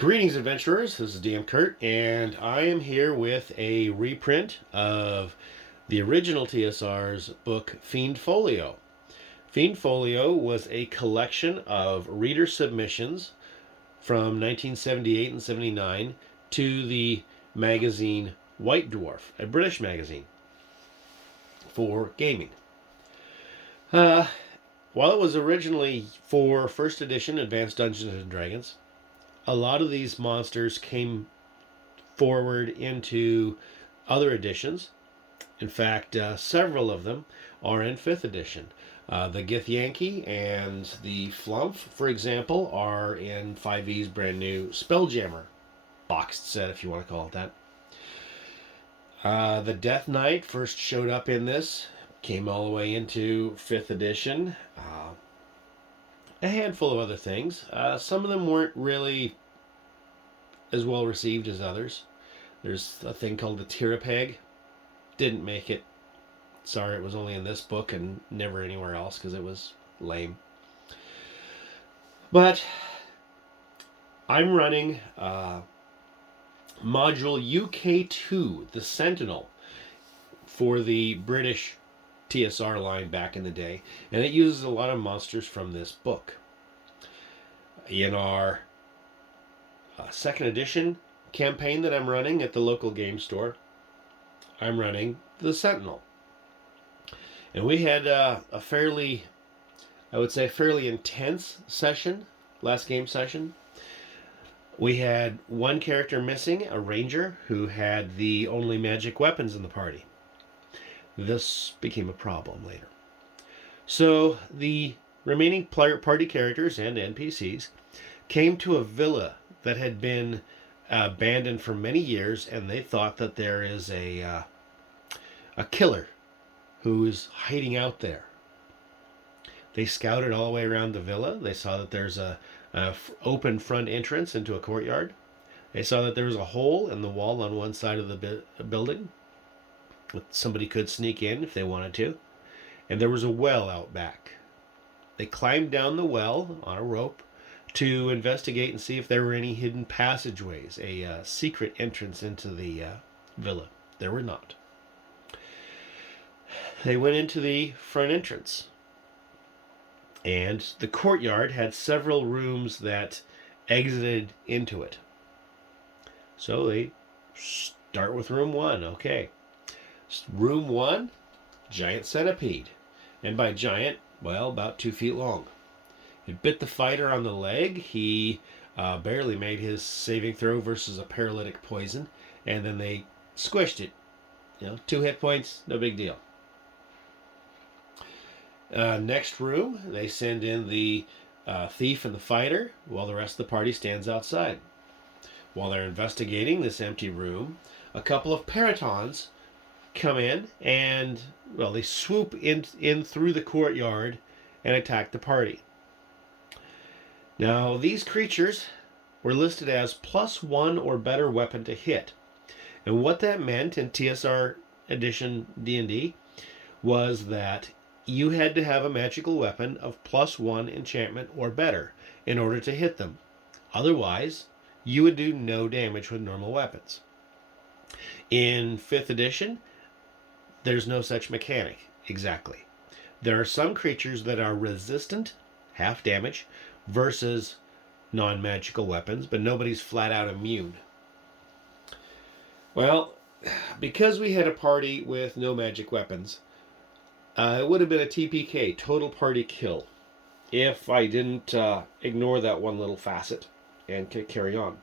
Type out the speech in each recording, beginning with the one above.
Greetings, adventurers. This is DM Kurt, and I am here with a reprint of the original TSR's book, Fiend Folio. Fiend Folio was a collection of reader submissions from 1978 and 79 to the magazine White Dwarf, a British magazine for gaming. While it was originally for first edition Advanced Dungeons and Dragons, a lot of these monsters came forward into other editions. In fact, several of them are in 5th edition. The Githyanki and the Flumph, for example, are in 5e's brand new Spelljammer boxed set, if you want to call it that. The Death Knight first showed up in this, came all the way into 5th edition. A handful of other things. Some of them weren't really as well received as others. There's a thing called the Tirapeg. Didn't make it. Sorry, it was only in this book and never anywhere else because it was lame. But I'm running module UK2, the Sentinel, for the British TSR line back in the day, and it uses a lot of monsters from this book. In our 2nd edition campaign that I'm running at the local game store, I'm running the Sentinel. And we had a fairly intense session, last game session. We had one character missing, a ranger, who had the only magic weapons in the party. This became a problem later. So the remaining party characters and NPCs came to a villa that had been abandoned for many years, and they thought that there is a killer who is hiding out there. They scouted all the way around the villa. They saw that there's a open front entrance into a courtyard. They saw that there was a hole in the wall on one side of the building. Somebody could sneak in if they wanted to. And there was a well out back. They climbed down the well on a rope to investigate and see if there were any hidden passageways, a secret entrance into the villa. There were not. They went into the front entrance, and the courtyard had several rooms that exited into it. So they start with room 1. Okay. Room 1, giant centipede. And by giant, well, about 2 feet long. It bit the fighter on the leg. He barely made his saving throw versus a paralytic poison, and then they squished it. 2 hit points, no big deal. Next room, they send in the thief and the fighter while the rest of the party stands outside. While they're investigating this empty room, a couple of Peritons come in and, well, they swoop in through the courtyard and attack the party. Now, these creatures were listed as +1 or better weapon to hit. And what that meant in TSR edition D&D was that you had to have a magical weapon of +1 enchantment or better in order to hit them. Otherwise, you would do no damage with normal weapons. In 5th edition, there's no such mechanic exactly. There are some creatures that are resistant, half damage, versus non-magical weapons, but nobody's flat out immune. Well, because we had a party with no magic weapons, it would have been a TPK, total party kill, if I didn't ignore that one little facet and carry on.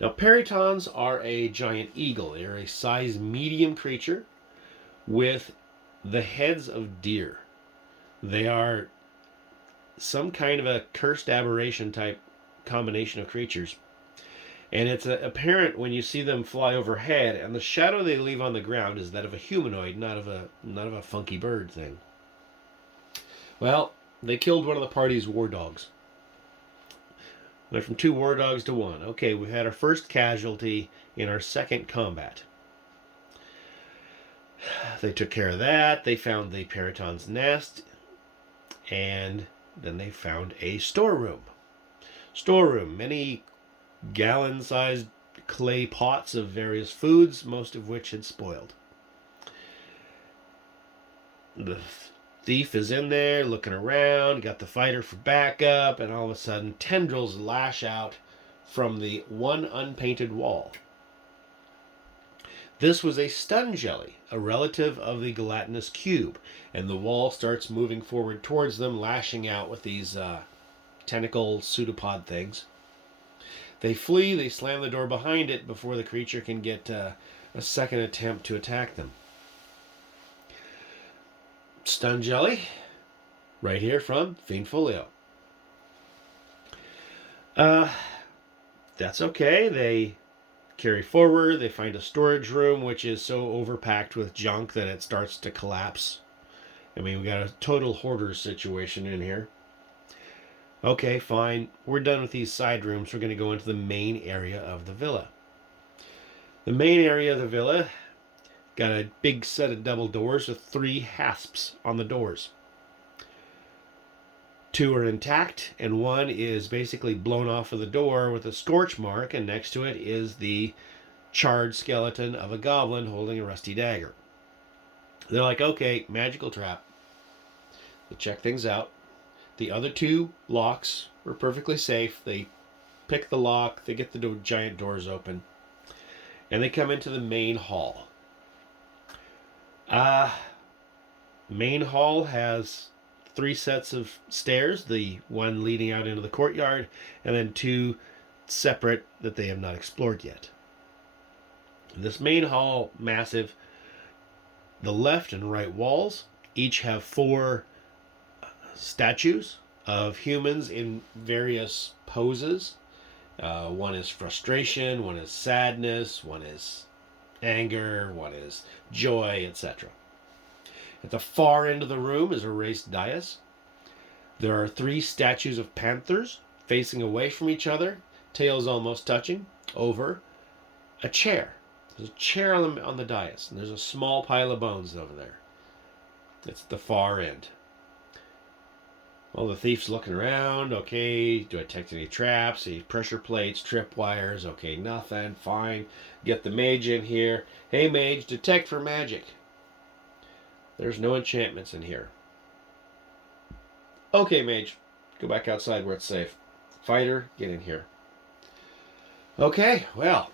Now, Peritons are a giant eagle. They are a size medium creature with the heads of deer. They are some kind of a cursed aberration type combination of creatures. And it's apparent when you see them fly overhead, and the shadow they leave on the ground is that of a humanoid, not of a funky bird thing. Well, they killed one of the party's war dogs. Went from 2 war dogs to 1. Okay, we had our first casualty in our 2nd combat. They took care of that. They found the Periton's nest, and then they found a storeroom. Many gallon-sized clay pots of various foods, most of which had spoiled. The thief is in there looking around, got the fighter for backup, and all of a sudden tendrils lash out from the one unpainted wall. This was a stun jelly, a relative of the gelatinous cube, and the wall starts moving forward towards them, lashing out with these tentacle pseudopod things. They flee, they slam the door behind it before the creature can get a second attempt to attack them. Stun jelly, right here from Fiend Folio. That's okay. They carry forward. They find a storage room, which is so overpacked with junk that it starts to collapse. I mean, we got a total hoarder situation in here. Okay, fine. We're done with these side rooms. We're going to go into the main area of the villa. The main area of the villa got a big set of double doors with 3 hasps on the doors. 2 are intact, and 1 is basically blown off of the door with a scorch mark, and next to it is the charred skeleton of a goblin holding a rusty dagger. They're like, okay, magical trap. They check things out. The other 2 locks were perfectly safe. They pick the lock, they get the giant doors open, and they come into the main hall. Main hall has 3 sets of stairs, the one leading out into the courtyard, and then 2 separate that they have not explored yet. This main hall, massive. The left and right walls each have 4 statues of humans in various poses. One is frustration, one is sadness, one is anger, one is joy, etc. At the far end of the room is a raised dais. There are 3 statues of panthers facing away from each other, tails almost touching, over a chair. There's a chair on the dais, and there's a small pile of bones over there. It's at the far end. Well, the thief's looking around. Okay, do I detect any traps, any pressure plates, trip wires? Okay, nothing. Fine. Get the mage in here. Hey, mage, detect for magic. There's no enchantments in here. Okay, mage, go back outside where it's safe. Fighter, get in here. Okay, well,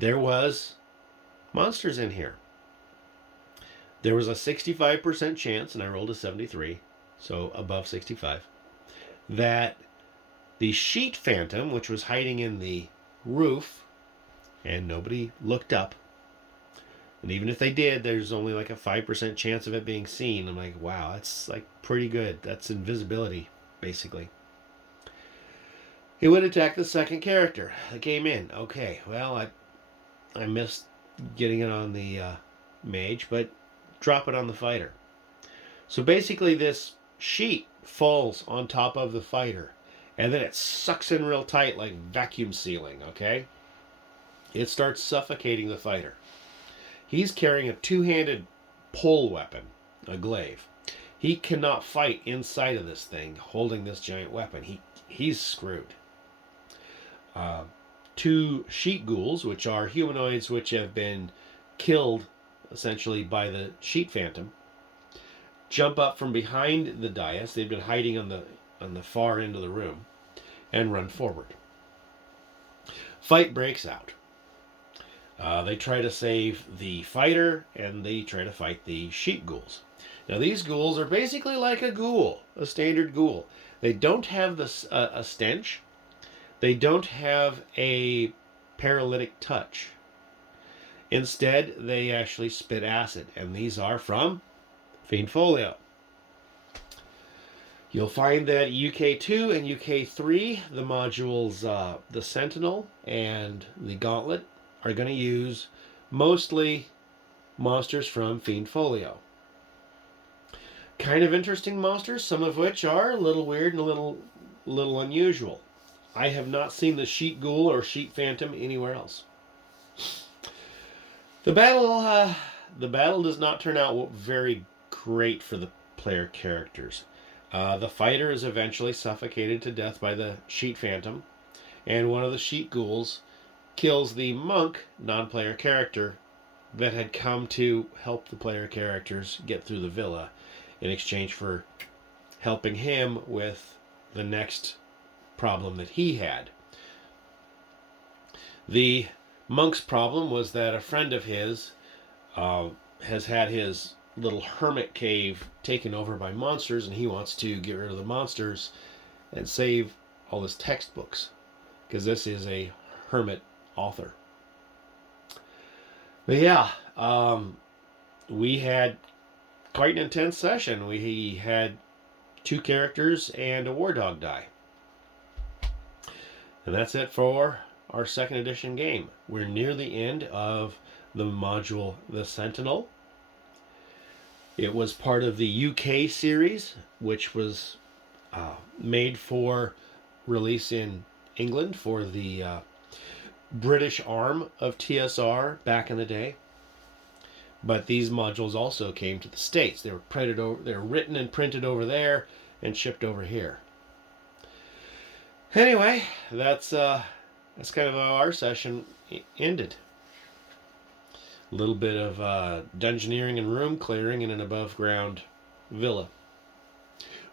there was monsters in here. There was a 65% chance, and I rolled a 73, so above 65, that the sheet phantom, which was hiding in the roof, and nobody looked up, and even if they did, there's only like a 5% chance of it being seen. I'm like, wow, that's like pretty good. That's invisibility, basically. It would attack the second character that came in. Okay, well, I missed getting it on the mage, but drop it on the fighter. So basically this sheet falls on top of the fighter, and then it sucks in real tight like vacuum sealing, okay? It starts suffocating the fighter. He's carrying a 2-handed pole weapon, a glaive. He cannot fight inside of this thing holding this giant weapon. He's screwed. 2 sheet ghouls, which are humanoids which have been killed essentially by the sheet phantom, jump up from behind the dais. They've been hiding on the far end of the room and run forward. Fight breaks out. They try to save the fighter, and they try to fight the sheet ghouls. Now, these ghouls are basically like a ghoul, a standard ghoul. They don't have a stench. They don't have a paralytic touch. Instead, they actually spit acid, and these are from Fiend Folio. You'll find that UK2 and UK3, the modules, the Sentinel and the Gauntlet, are going to use mostly monsters from Fiend Folio. Kind of interesting monsters, some of which are a little weird and a little unusual. I have not seen the sheet ghoul or sheet phantom anywhere else. The battle does not turn out very great for the player characters. The fighter is eventually suffocated to death by the sheet phantom, and one of the sheep ghouls kills the monk non-player character that had come to help the player characters get through the villa in exchange for helping him with the next problem that he had. The monk's problem was that a friend of his has had his little hermit cave taken over by monsters, and he wants to get rid of the monsters and save all his textbooks, because this is a hermit author. But yeah, we had quite an intense session. We had 2 characters and a war dog die. And that's it for our 2nd edition game. We're near the end of the module The Sentinel. It was part of the UK series, which was made for release in England for the British arm of TSR back in the day. But these modules also came to the States. They were printed over, they were written and printed over there and shipped over here. Anyway, that's kind of how our session ended. A little bit of dungeoneering and room clearing in an above ground villa.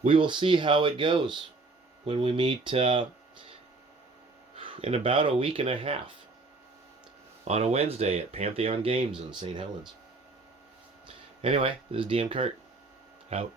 We will see how it goes when we meet in about a week and a half on a Wednesday at Pantheon Games in St. Helens. Anyway, this is DM Kurt. Out.